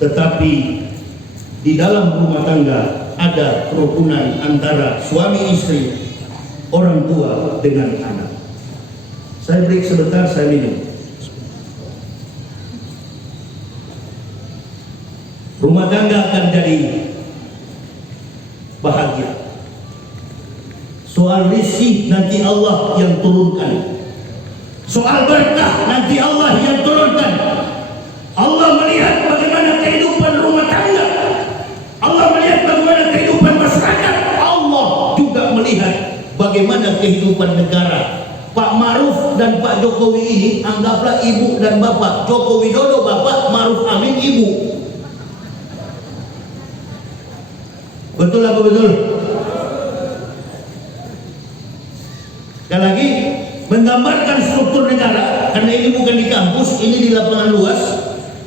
tetapi di dalam rumah tangga ada kerukunan antara suami istri, orang tua dengan anak. Saya break sebentar, saya minum. Rumah tangga akan jadi bahagia. Soal rizki nanti Allah yang turunkan. Soal berkah nanti Allah yang turunkan. Allah melihat bagaimana kehidupan rumah tangga. Allah melihat bagaimana kehidupan masyarakat. Allah juga melihat bagaimana kehidupan negara. Pak Maruf dan Pak Jokowi ini anggaplah ibu dan bapak. Joko Widodo bapak, Maruf Amin ibu. Betul apa betul? Sekali lagi, menggambarkan struktur negara, karena ini bukan di kampus, ini di lapangan luas.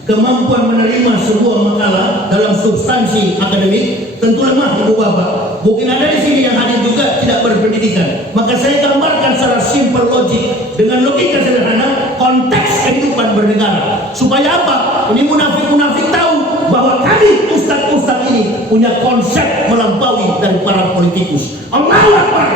Kemampuan menerima sebuah makalah dalam substansi akademik tentu lemah ibu bapak. Mungkin ada di sini yang hadir juga tidak berpendidikan. Maka saya gambarkan secara simple logik dengan logika sederhana konteks kehidupan bernegara. Supaya apa? Ini munafik-munafik tahu bahwa kami ustadz-ustadz ini punya konsep melampaui dari para politikus. Allahu Akbar.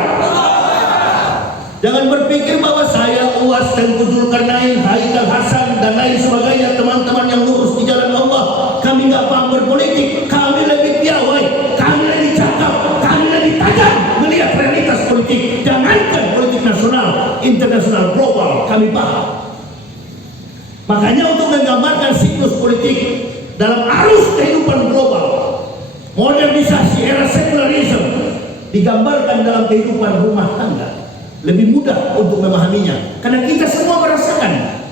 Jangan berpikir bahwa saya Uwas dan Zulkarnain, Haikal Hasan dan lain sebagainya, teman-teman yang lurus di jalan Allah, kami nggak paham berpolitik, kami lebih piawai, kami lebih cakap, kami lebih tajam melihat realitas politik. Jangankan politik nasional, internasional, global, kami paham. Makanya untuk menggambarkan siklus politik dalam arus kehidupan global, modernisasi era sekularisme digambarkan dalam kehidupan rumah tangga. Lebih mudah untuk memahaminya karena kita semua merasakan.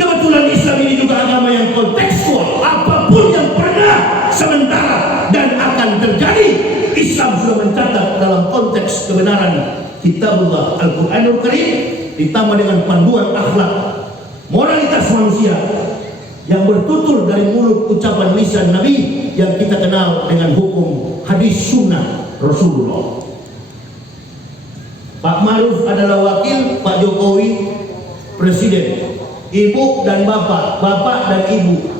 Kebetulan Islam ini juga agama yang kontekstual. Apapun yang pernah, sementara dan akan terjadi, Islam sudah mencatat dalam konteks kebenaran Kitabullah Al-Quranul Karim, ditambah dengan panduan akhlak moralitas manusia yang bertutur dari mulut ucapan lisan Nabi yang kita kenal dengan hukum hadis sunnah Rasulullah. Pak Maruf adalah wakil, Pak Jokowi presiden. Ibu dan bapak, bapak dan ibu.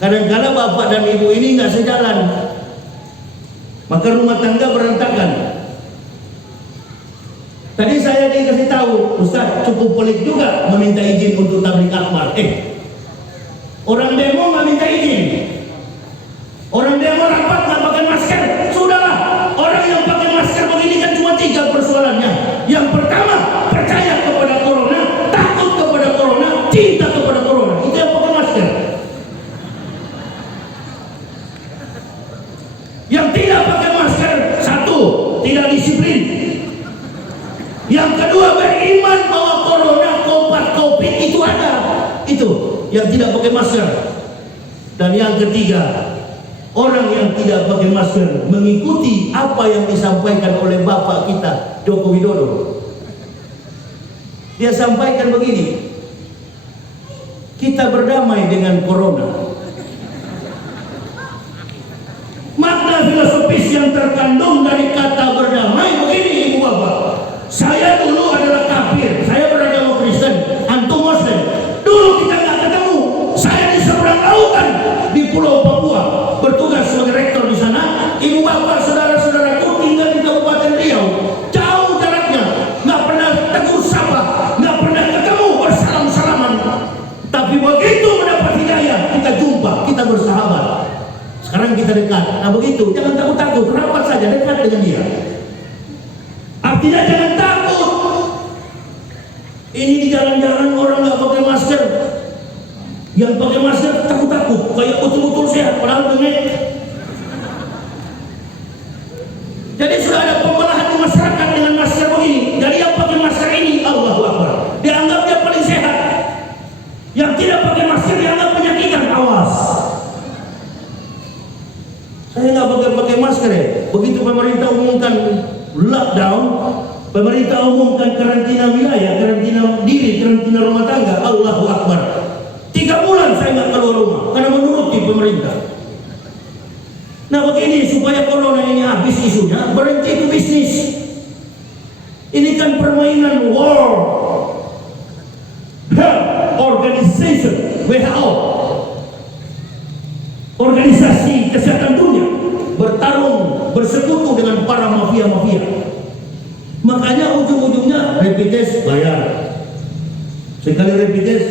Kadang-kadang bapak dan ibu ini nggak sejalan, maka rumah tangga berantakan. Tadi saya dikasih tahu, Ustaz cukup pelik juga meminta izin untuk tabligh akbar. Orang demo nggak minta izin. Orang demo rapat nggak pakai masker. Sudahlah, orang yang pakai masker begini kan cuma 3 persoalannya. Yang pertama, percaya kepada corona, takut kepada corona, cinta kepada corona. Itu yang pakai masker. Yang tidak pakai masker, 1, tidak disiplin. Yang kedua, beriman bahwa corona, COVID itu ada. Itu yang tidak pakai masker. Dan yang ketiga, orang yang tidak pakai masker mengikuti apa yang disampaikan oleh bapak kita Joko Widodo. Dia sampaikan begini, kita berdamai dengan corona. Makna filosofis yang terkandung dari kata berdamai begini ibu bapak. Saya dulu adalah kafir, saya beragama Kristen, antum Muslim. Dulu kita nggak ketemu. Saya di seberang lautan di Pulau Papua, bertugas sebagai rektor di sana. Ibu bapak saudara-saudaraku tinggal di Kabupaten Riau, jauh jaraknya, nggak pernah tegur sapa, nggak pernah ketemu bersalam-salaman. Tapi begitu mendapat hidayah, kita jumpa, kita bersahabat. Sekarang kita dekat. Nah begitu, jangan takut-takut, rapat saja, dekat dengan dia. Artinya jangan takut. Ini di jalan-jalan orang nggak pakai masker. Yang pakai masker takut-takut, kayak betul-betul sehat, padahal bengek. Jadi sudah ada pembelahan di masyarakat dengan masker begini. Jadi yang pakai masker ini, Allahu Akbar, dianggap dia paling sehat. Yang tidak pakai masker dianggap penyakitan. Awas. Saya nggak pakai masker ya. Begitu pemerintah umumkan lockdown, pemerintah umumkan karantina wilayah, karantina diri, karantina rumah tangga. Allahu Akbar. 3 bulan saya nggak keluar rumah karena menuruti pemerintah. Nah begini, supaya corona ini habis isunya, berhenti itu bisnis. Ini kan permainan World Health Organization, WHO, organisasi kesehatan dunia bertarung, bersekutu dengan para mafia-mafia. Makanya ujung-ujungnya rapid test bayar. Sekali rapid test,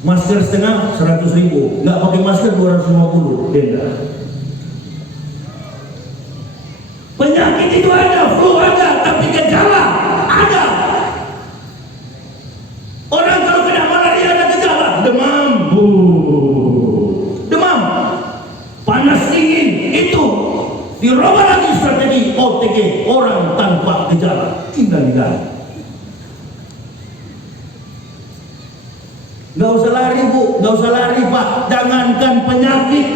masker setengah 100.000, nggak pakai masker 250 denda. Penyakit itu ada, flu ada, tapi gejala ada. Orang kalau kena malaria ada gejala, demam, demam, panas dingin, itu dirubah lagi strategi OTG, orang tanpa gejala. Indah. Gak usah lari bu, gak usah lari pak, jangankan penyakit.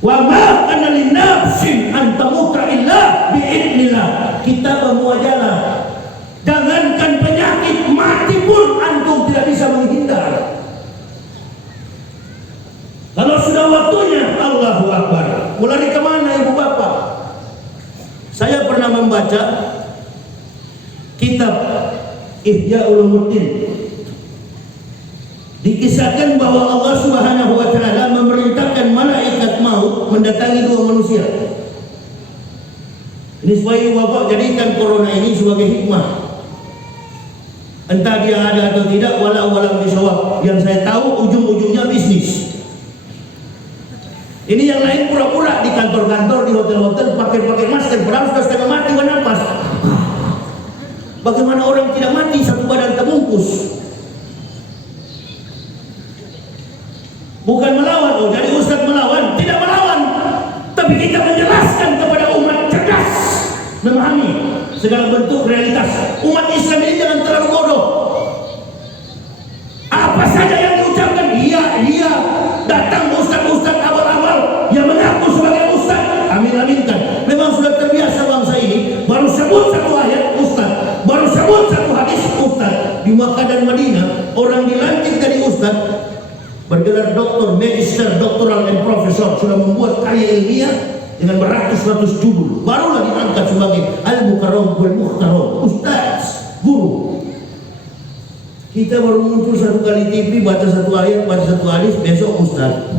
Wa ma kana lin nafsin an tamuta illa bi'idnillah. Kita semua jalan. Jangankan penyakit, mati pun antum tidak bisa menghindar. Kalau sudah waktunya, Allahu Akbar. Mau lari kemana ibu bapak? Saya pernah membaca kitab Ihya Ulumuddin. Dikisahkan bahwa Allah Subhanahu wa taala memerintahkan malaikat maut mendatangi dua manusia. Ini supaya bapak jadikan corona ini sebagai hikmah. Entah dia ada atau tidak, walau bisawab. Yang saya tahu ujung-ujungnya bisnis. Ini yang lain pura-pura di kantor-kantor, di hotel-hotel pakai masker, padahal sudah setengah mati bernafas. Bagaimana orang tidak mati satu badan terbungkus? Bukan melawan, oh jadi ustaz melawan, tidak melawan. Tapi kita menjelaskan kepada umat cerdas, memahami segala bentuk realitas. Umat Islam ini jangan terlalu bodoh. Apa saja yang diucapkan, iya, datang ustaz-ustaz awal-awal yang mengaku sebagai ustaz, amin-aminkan. Memang sudah terbiasa bangsa ini, baru sebut satu ayat ustaz, baru sebut satu hadis ustaz. Di Makkah dan Madinah, orang dilantik jadi ustaz, bergelar doktor, magister, doktoral, dan profesor, sudah membuat karya ilmiah dengan beratus-ratus judul, barulah diangkat sebagai al-mukarram wal muhtaram, ustaz, guru. Kita baru muncul satu kali TV, baca satu ayat, baca satu hadis, besok ustaz.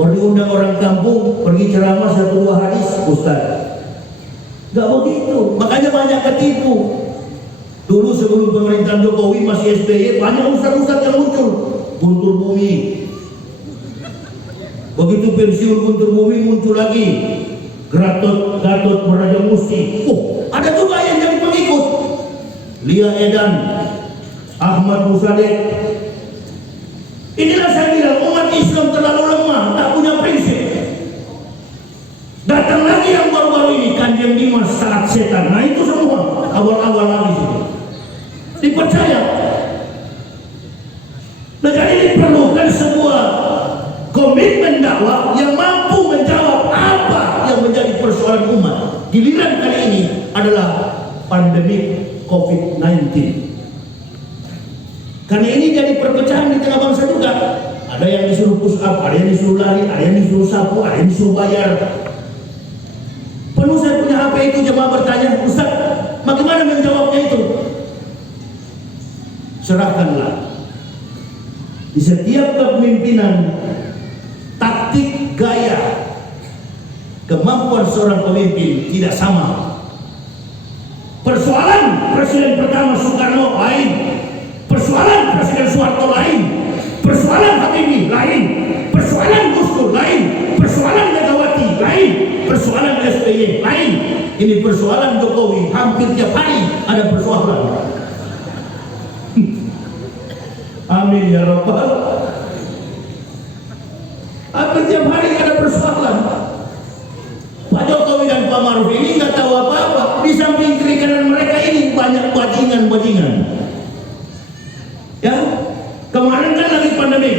Baru diundang orang kampung, pergi ceramah satu dua hadis, ustaz. Gak begitu, makanya banyak ketipu. Dulu sebelum pemerintahan Jokowi masih SBY, banyak ustaz-ustaz yang muncul. Guntur Bumi. Begitu pensiun Guntur Bumi muncul lagi Gatot Brajamusti. Oh, ada juga yang jadi pengikut. Lia Edan, Ahmad Musadek. Inilah saya bilang umat Islam terlalu lemah, tak punya prinsip. Datang lagi yang baru-baru ini, Kanjeng Dimas saat setan. Nah itu semua awal-awal lagi sih. Dipercaya. Negara ini perlukan sebuah komitmen dakwah yang mampu menjawab apa yang menjadi persoalan umat. Giliran kali ini adalah pandemi COVID-19. Karena ini jadi perpecahan di tengah bangsa juga. Ada yang disuruh push up, ada yang disuruh lari, ada yang disuruh sapu, ada yang disuruh bayar. Penuh saya punya HP itu, jemaah bertanya, Ustaz, bagaimana menjawabnya itu? Serahkanlah. Di setiap kepemimpinan, taktik, gaya, kemampuan seorang pemimpin tidak sama. Persoalan Presiden pertama Soekarno lain, persoalan Presiden Soeharto lain, persoalan Habibie lain, persoalan Gus Dur lain, persoalan Megawati lain, persoalan SBY lain. Ini persoalan Jokowi, hampir tiap hari ada persoalan. Amin ya Rabbal. Hampir tiap hari ada persoalan. Pak Jokowi dan Pak Maruf ini nggak tahu apa-apa. Di samping kiri kanan mereka ini banyak bajingan-bajingan. Ya, kemarin kan lagi pandemi.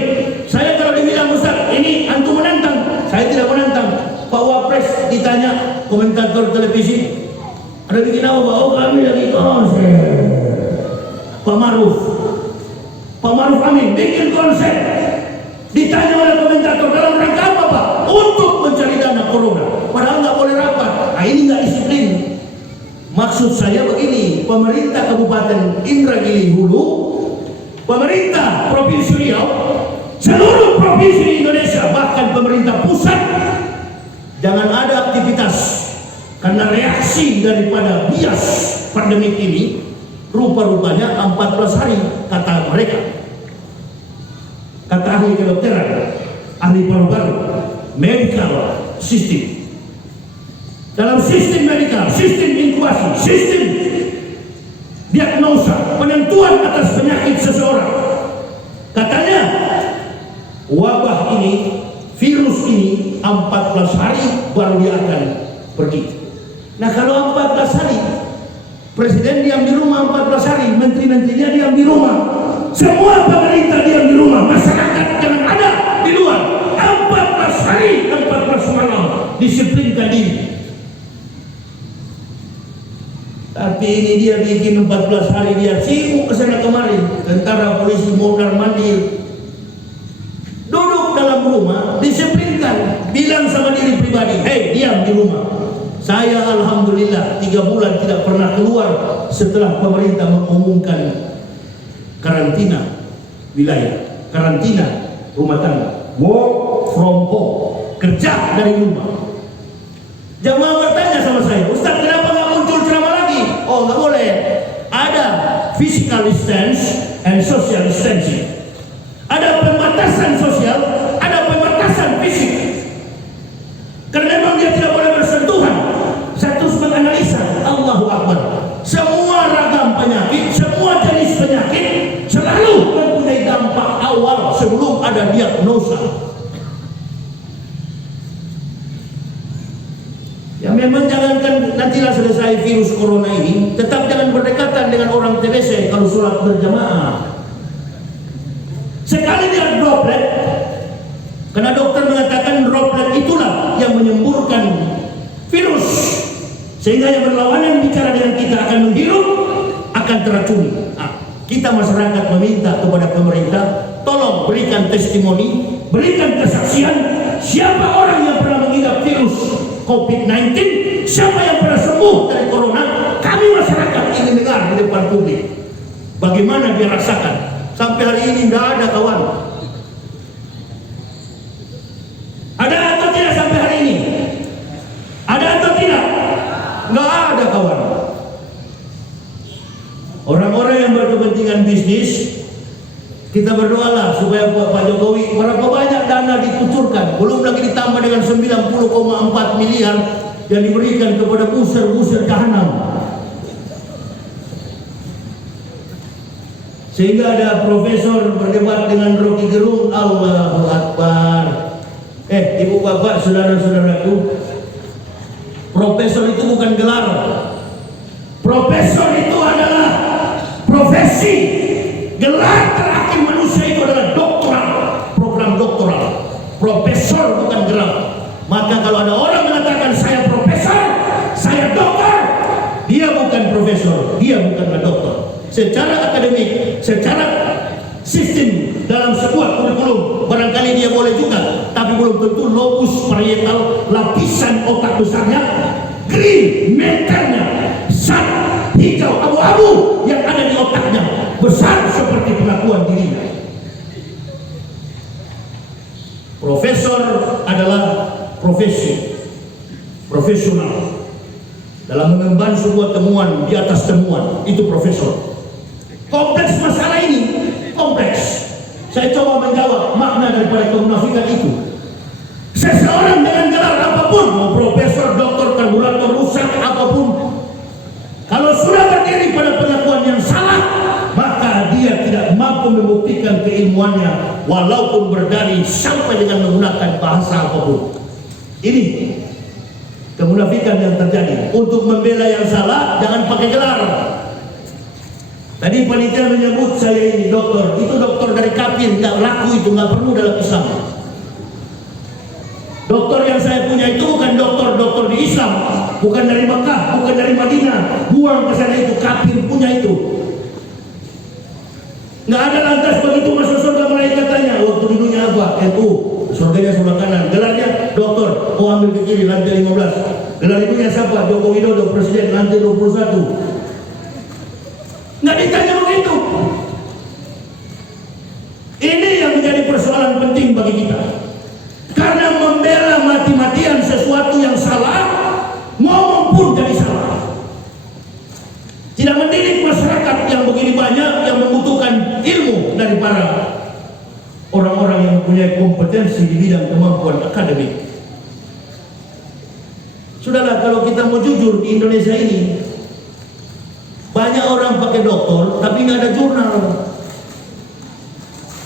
Saya kalau dibilang Ustaz, ini antum menantang, saya tidak menantang. Pak Wapres ditanya komentator televisi, ada bikin apa Pak? Oh kami lagi konser. Pak Maruf Amin bikin konser, ditanya oleh komentator dalam rangka apa Pak? Untuk mencari dana corona, padahal nggak boleh rapat. Nah ini nggak disiplin. Maksud saya begini, pemerintah Kabupaten Indragiri Hulu, pemerintah Provinsi Riau, seluruh provinsi di Indonesia, bahkan pemerintah pusat, jangan ada aktivitas karena reaksi daripada bias pandemik ini. Rupa-rupanya 14 hari kata mereka, kata ahli kedokteran, ahli paru-paru, medical system. Dalam sistem medikal, sistem inkubasi, sistem diagnosa, penentuan atas penyakit seseorang, katanya wabah ini, virus ini 14 hari baru dia akan pergi. Nah, kalau 14 hari presiden diam di rumah 14 hari, menteri-menterinya diam di rumah, semua pemerintah diam di rumah, masyarakat jangan ada di luar 14 hari, 14 malam, disiplinkan diri. Tapi ini dia bikin 14 hari, dia sibuk kesana kemari, tentara polisi mondar mandir. Duduk dalam rumah, disiplinkan, bilang sama diri pribadi, hei diam di rumah. Saya alhamdulillah 3 bulan tidak pernah keluar setelah pemerintah mengumumkan karantina wilayah, karantina rumah tangga, work from home, kerja dari rumah. Jamaah bertanya sama saya, Ustaz kenapa nggak muncul ceramah lagi? Oh nggak boleh, ada physical distance and social distancing, ada pembatasan sosial, ada pembatasan fisik. Karena memang dia tidak boleh bersentuhan. Saya terus menganalisa, Allahu Akbar, semua ragam penyakit, semua jenis penyakit selalu mempunyai dampak awal sebelum ada diagnosa. Ya memang jangankan nantilah selesai virus corona ini, tetap jangan berdekatan dengan orang TBC kalau sholat berjamaah. Sekali dia droplet, karena dokter mengatakan droplet itulah yang menyemburkan virus, sehingga yang berlawanan bicara dengan kita akan menghirup, akan teracuni. Nah, kita masyarakat meminta kepada pemerintah, tolong berikan testimoni, berikan kesaksian, siapa orang yang pernah mengidap virus COVID-19, siapa yang pernah sembuh dari corona. Kami masyarakat ingin dengar di depan publik bagaimana dia rasakan. Sampai hari ini tidak ada kawan. Ada atau tidak sampai hari ini? Ada atau tidak? Nggak ada kawan. Orang-orang yang berkepentingan bisnis, kita berdoalah supaya Pak Jokowi berapa banyak dana dikucurkan, belum lagi ditambah dengan 90,4 miliar yang diberikan kepada buser-buser jahanam. Sehingga ada profesor berdebat dengan Rocky Gerung, Allahu Akbar. Ibu bapak, saudara-saudaraku, profesor itu bukan gelar. Profesor itu adalah profesi. Gelar terakhir manusia itu adalah doktoral, program doktoral. Profesor bukan gelar. Maka kalau ada orang mengatakan saya profesor, saya doktor, dia bukan profesor, dia bukanlah doktor. Secara akademik, secara sistem dalam sebuah kurikulum barangkali dia boleh juga, tapi belum tentu lobus parietal, lapisan otak besarnya, green matternya, zat hijau abu-abu yang ada di otaknya besar seperti pengakuan dirinya. Profesor adalah profesi profesional dalam mengemban sebuah temuan di atas temuan, itu profesor. Kompleks masalah ini, kompleks. Saya coba menjawab makna daripada kemunafikan itu. Seseorang dengan gelar apapun, mau profesor, doktor, karburator, rusak, apapun, kalau sudah berdiri pada pengakuan yang salah, maka dia tidak mampu membuktikan keilmuannya walaupun berdalih sampai dengan menggunakan bahasa apapun. Ini kemunafikan yang terjadi. Untuk membela yang salah, jangan pakai gelar. Tadi panitia menyebut saya ini dokter, itu dokter dari kafir, nggak laku itu, nggak perlu dalam Islam. Dokter yang saya punya itu bukan dokter di Islam, bukan dari Mekah, bukan dari Madinah, buang ke sana, itu kafir punya itu. Nggak ada lantas begitu masuk surga malaikat tanya, waktu di dunia apa? NU, surganya sebelah kanan, gelarnya dokter, ambil ke kiri, lantai 15. Gelar ibunya siapa? Joko Widodo, presiden, lantai 21. Nggak ditanya begitu. Ini yang menjadi persoalan penting penting bagi kita. Karena membela mati-matian sesuatu yang salah, ngomong pun jadi salah. Tidak mendidik masyarakat yang begini banyak yang membutuhkan ilmu dari para orang-orang yang mempunyai kompetensi di bidang kemampuan akademik. Sudahlah, kalau kita mau jujur di Indonesia ini, banyak orang pakai doktor tapi nggak ada jurnal.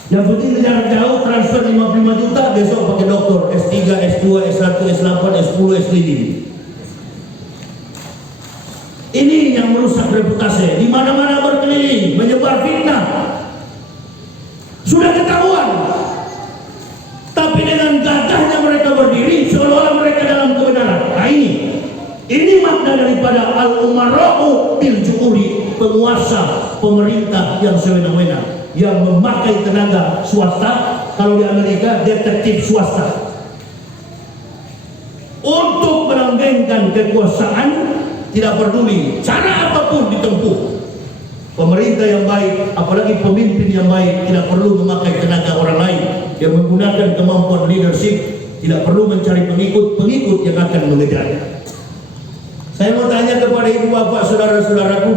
Yang penting jarak jauh transfer 55 juta, besok pakai doktor S3, S2, S1, S8, S10, S5. Ini yang merusak reputasi. Di mana-mana berkeliling, menyebar fitnah. Sudah ketahuan. Tapi dengan gagahnya mereka berdiri seolah-olah mereka dalam kebenaran. Nah ini makna daripada al-umara'u bil ju'uri, penguasa pemerintah yang sewenang-wenang, yang memakai tenaga swasta. Kalau di Amerika detektif swasta untuk melanggengkan kekuasaan. Tidak peduli cara apapun ditempuh. Pemerintah yang baik, apalagi pemimpin yang baik, tidak perlu memakai tenaga orang lain. Yang menggunakan kemampuan leadership, tidak perlu mencari pengikut yang akan mengejarnya. Saya mau tanya kepada ibu bapak, saudara-saudaraku.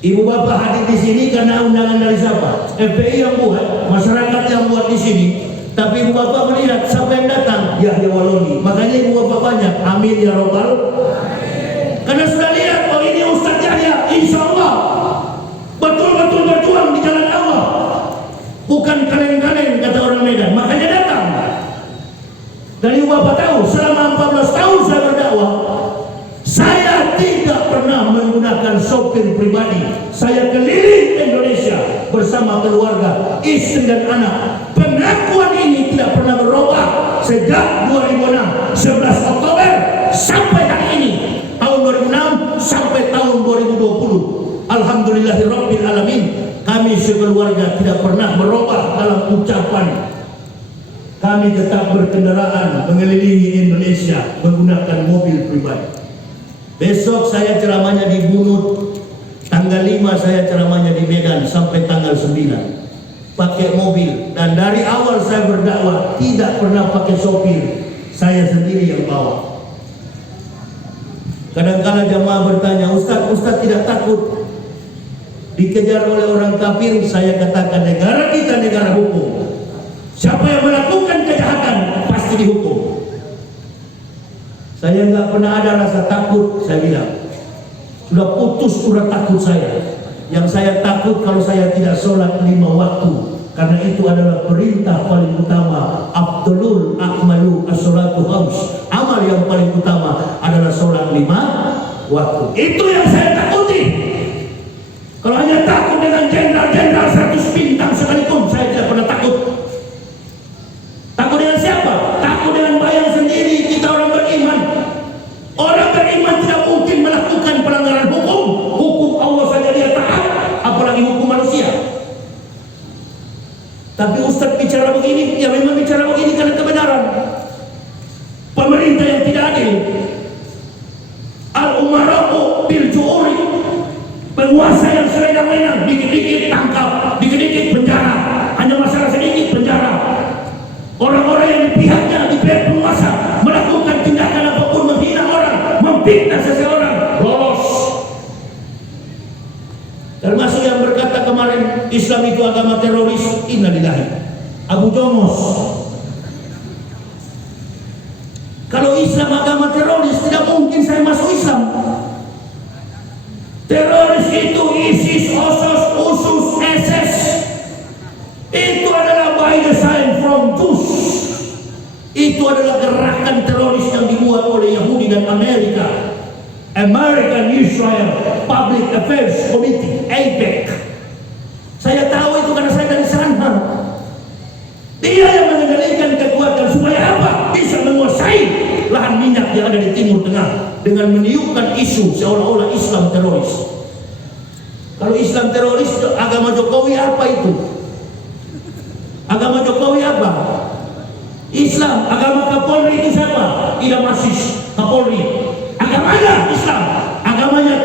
Ibu bapak hadir di sini karena undangan dari siapa? FPI yang buat, masyarakat yang buat di sini. Tapi ibu bapak melihat siapa yang datang? Yahya Waloni. Makanya ibu bapak banyak. Amin ya robbal. Karena sudah lihat, oh ini Ustaz Yahya, insya Allah betul-betul berjuang di jalan Allah, bukan kaleng-kaleng kata orang Medan. Makanya datang. Dan ibu bapak tahu, selama 14 tahun saya berdakwah, saya tidak pernah menggunakan sopir pribadi. Saya keliling Indonesia bersama keluarga, istri dan anak. Pengakuan ini tidak pernah berubah sejak 2006, 11 Oktober sampai hari ini, tahun 2006 sampai tahun 2020. Alhamdulillahirabbil alamin, kami sekeluarga tidak pernah berubah dalam ucapan. Kami tetap berkendaraan mengelilingi Indonesia menggunakan mobil pribadi. Besok saya ceramahnya di Bunut, tanggal 5 saya ceramahnya di Medan sampai tanggal 9. Pakai mobil, dan dari awal saya berdakwah tidak pernah pakai sopir, saya sendiri yang bawa. Kadang-kadang jamaah bertanya, Ustaz tidak takut dikejar oleh orang kafir? Saya katakan, negara kita negara hukum. Siapa yang melakukan kejahatan pasti dihukum. Saya nggak pernah ada rasa takut, saya bilang. Sudah putus urat takut saya. Yang saya takut kalau saya tidak sholat 5 waktu, karena itu adalah perintah paling utama. Afdalul akmalu as-sholatu khams. Amal yang paling utama adalah sholat 5 waktu. Itu yang saya takuti. Kalau hanya takut dengan jenderal-jenderal 100 bintang sekalipun, saya tidak pernah takut. Takut dengan siapa? Takut dengan bayang sendiri. Kita orang beriman. Orang beriman tidak mungkin melakukan pelanggaran hukum. Hukum Allah saja dia taat, apalagi hukum manusia. Tapi Ustaz bicara begini, ya memang bicara begini karena kebenaran. Pemerintah yang tidak adil, al-umara'u bil ju'uri, penguasa yang sewenang-wenang, dikit-dikit tangkap, dikit-dikit penjara, hanya masalah sedikit penjara. Orang-orang yang di pihaknya, di pihak penguasa, melakukan tindakan apapun, menghina orang, memfitnah seseorang, lolos. Termasuk yang berkata kemarin Islam itu agama teroris, innalillahi, Abu Jomos. Kalau Islam agama teroris, tidak mungkin saya masuk Islam. Teroris itu ISIS, OSOS, USUS, SS. Itu adalah by design from Jews. Itu adalah gerakan teroris yang dibuat oleh Yahudi dan Amerika. American Israel Public Affairs Committee, AIPAC. Saya tahu itu karena saya dari sana. Dia yang mengendalikan kekuatan supaya apa? Bisa menguasai lahan minyak yang ada di Timur Tengah dengan meniupkan isu seolah-olah Islam teroris. Kalau Islam teroris, agama Jokowi apa itu? Agama Jokowi apa? Islam. Agama Kapolri itu siapa? Idam Aziz Kapolri. Agamanya Islam. Agamanya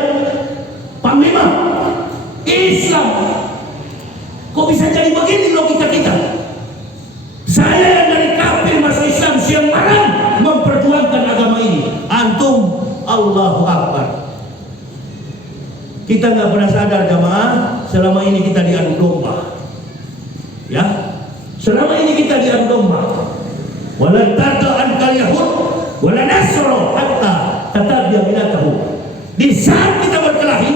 Panglima Islam. Kok bisa jadi begini logika kita? Allahu Akbar. Kita nggak pernah sadar jamaah, selama ini kita diadu domba. Ya, selama ini kita diadu domba. Walan tarda ankal yahud wala nasra hatta tatabi'a millatahu. Di saat kita berkelahi,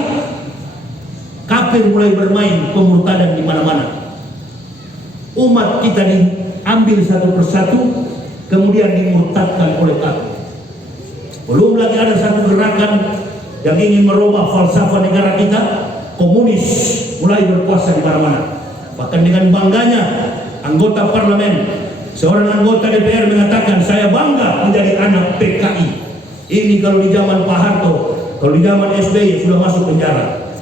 kafir mulai bermain pemurtadan di mana-mana. Umat kita diambil satu persatu, kemudian dimurtadkan oleh kafir. Belum lagi ada satu gerakan yang ingin merubah falsafah negara kita, komunis mulai berkuasa di mana-mana. Bahkan dengan bangganya anggota parlemen, seorang anggota DPR mengatakan, saya bangga menjadi anak PKI. Ini kalau di zaman Pak Harto, kalau di zaman SBY sudah masuk penjara.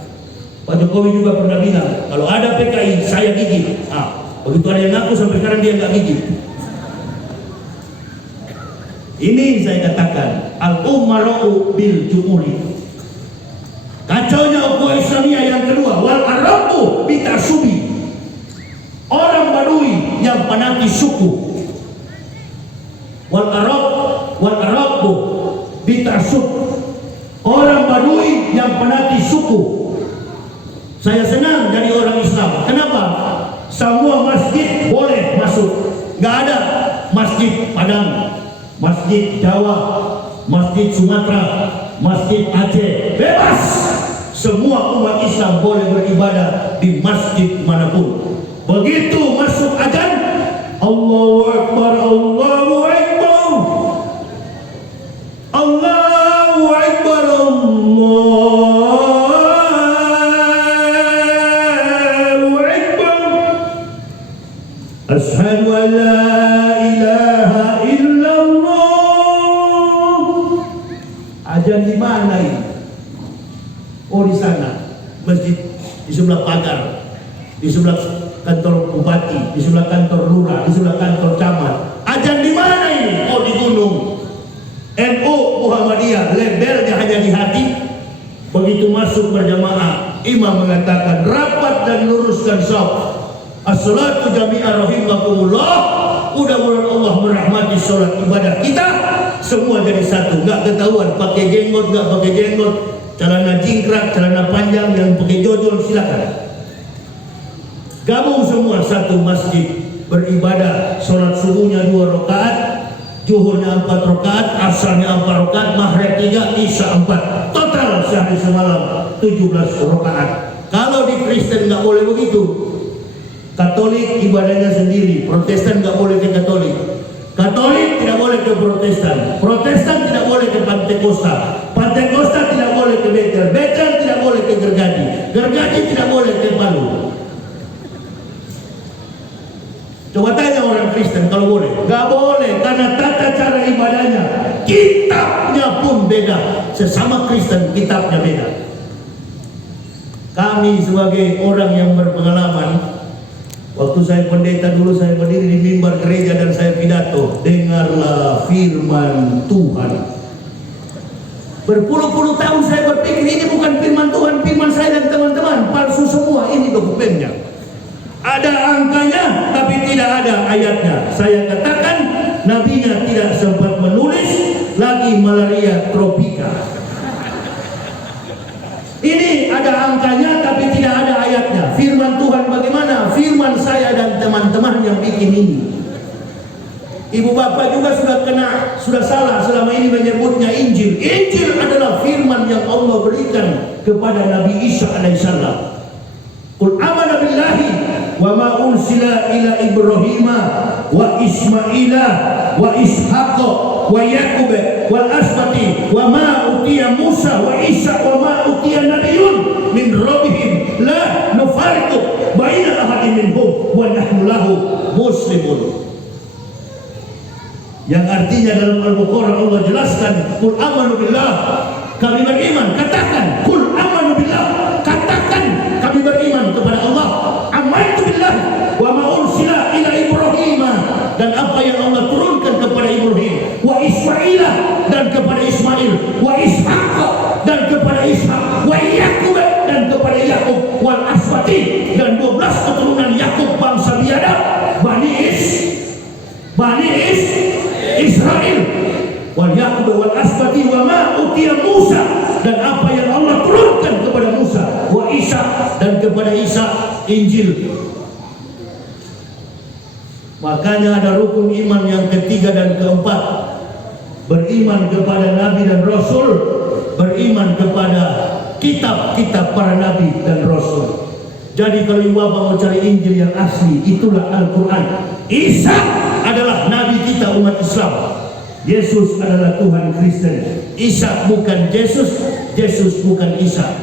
Pak Jokowi juga pernah bilang, kalau ada PKI saya gigit. Begitu ada yang ngaku sampai sekarang dia nggak gigit. Ini saya katakan al-umara'u bil jumhuri. Kacaunya ukhuwah Islamiyah yang kedua, wal arabu bitasubi. Orang Badui yang panati suku. Wal arabu bitasub. Orang Badui yang panati suku. Saya senang jadi orang Islam. Kenapa? Semua masjid boleh masuk. Nggak ada masjid Padang, masjid Jawa, masjid Sumatera, masjid Aceh, bebas. Semua umat Islam boleh beribadah di masjid manapun. Begitu masuk azan, Allahu Akbar, Allahu Akbar, Allahu Akbar, Allahu Akbar, Asyhadu an la ilaha illallah. Azan di mana ini? Oh, di sana, masjid di sebelah pagar, di sebelah kantor bupati, di sebelah kantor lurah, di sebelah kantor camat. Azan di mana ini? Oh, di gunung. NU Muhammadiyah, labelnya hanya di hati. Begitu masuk berjamaah, imam mengatakan rapat dan luruskan shaf. As-salatu jami'an rahimakumullah. Mudah-mudahan Allah merahmati sholat ibadah kita. Semua jadi satu, nggak ketahuan pakai jenggot, nggak pakai jenggot, celana jingkrak, celana panjang, yang pakai jodol silakan. Gabung semua satu masjid, beribadah. Sholat subuhnya 2 rakaat, zuhurnya 4 rakaat, asarnya 4 rakaat, maghrib 3, isya 4. Total sehari semalam 17 rakaat. Kalau di Kristen nggak boleh begitu. Katolik ibadahnya sendiri, Protestan nggak boleh ke Katolik. Katolik tidak boleh ke Protestan, Protestan tidak boleh ke Pantekosta, Pantekosta tidak boleh ke Betel, Betel tidak boleh ke Gergaji, Gergaji tidak boleh ke Palu. Coba tanya orang Kristen kalau boleh. Nggak boleh, karena tata cara ibadahnya, kitabnya pun beda. Sesama Kristen kitabnya beda. Kami sebagai orang yang berpengalaman, waktu saya pendeta dulu, saya berdiri di mimbar gereja dan saya pidato, dengarlah firman Tuhan. Berpuluh-puluh tahun saya berpikir ini bukan firman Tuhan, firman saya dan teman-teman, palsu semua. Ini dokumennya, ada angkanya tapi tidak ada ayatnya. Saya katakan nabinya tidak sempat menulis, lagi malaria tropika. Ini ada angkanya tapi tidak ada ayatnya. Firman Tuhan bagaimana? Firman saya dan teman-teman yang bikin ini. Ibu bapak juga sudah salah selama ini menyebutnya Injil. Injil adalah firman yang Allah berikan kepada Nabi Isa alaihissalam. Qul amana billahi wa ma ursila ila Ibrahima wa Ismaila wa Ishaqa wa Yaqub wal asbati wa ma utiya Musa wa Isa wa ma utiya nabiyyun min rabbihim la nufariqu baina ahadin minhum wa nahnu lahu muslimun. Yang artinya dalam Al-Qur'an Allah jelaskan, qul amanu billah, kami beriman. Katakan qul amanu billah, katakan kami beriman kepada Allah. Amantu billah wa ma ursila ila Ibrahim, dan apa yang Allah turunkan kepada Ibrahim, wa Ismaila, dan kepada Ismail, wa Ishaq, dan kepada Ishaq, wa Yaqub, dan kepada Yaqub, wal asbati, dan 12 keturunan Yaqub bangsa biadab, Bani Israel, wal Yaqub wal asbati wa ma utiya dan kepada Isa Injil. Makanya ada rukun iman yang ketiga dan keempat. Beriman kepada Nabi dan Rasul, beriman kepada kitab-kitab para Nabi dan Rasul. Jadi kalau Bapak mau cari Injil yang asli, itulah Al-Quran. Isa adalah Nabi kita umat Islam. Yesus adalah Tuhan Kristen. Isa bukan Yesus, Yesus bukan Isa.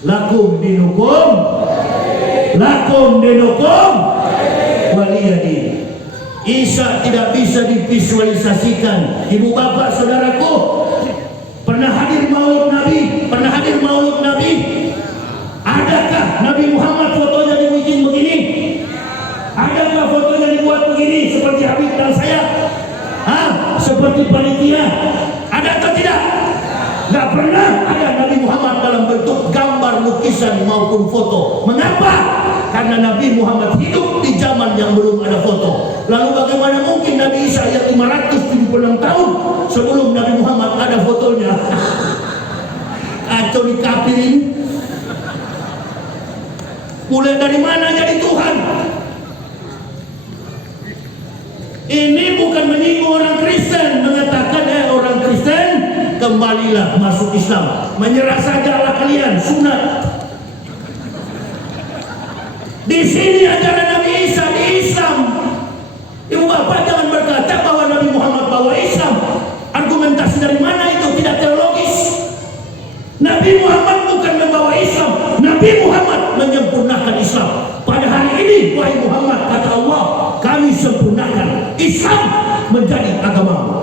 Lakum dinukum waliyadin. Isa tidak bisa divisualisasikan. Ibu bapak saudaraku, pernah hadir maulid Nabi? Pernah hadir maulid Nabi? Adakah Nabi Muhammad fotonya dibikin begini? Adakah fotonya dibuat begini seperti Habib dan saya? Seperti panitia? Ada atau tidak? Gak pernah ada Nabi Muhammad dalam bentuk gambar, lukisan maupun foto. Mengapa? Karena Nabi Muhammad hidup di zaman yang belum ada foto. Lalu bagaimana mungkin Nabi Isa yang 576 tahun sebelum Nabi Muhammad ada fotonya? Atau dikafirin? Mulai dari mana jadi Tuhan? Ini bukan menyinggung orang Kristen, mengatakan orang Kristen kembalilah masuk Islam, menyerah sajalah kalian, sunat. Di sini ajaran Nabi Isa di Islam. Ibu bapak jangan berkata bahwa Nabi Muhammad bawa Islam. Argumentasi dari mana itu? Tidak teologis. Nabi Muhammad bukan membawa Islam, Nabi Muhammad menyempurnakan Islam. Pada hari ini, wahai Muhammad, kata Allah, kami sempurnakan Islam menjadi agama.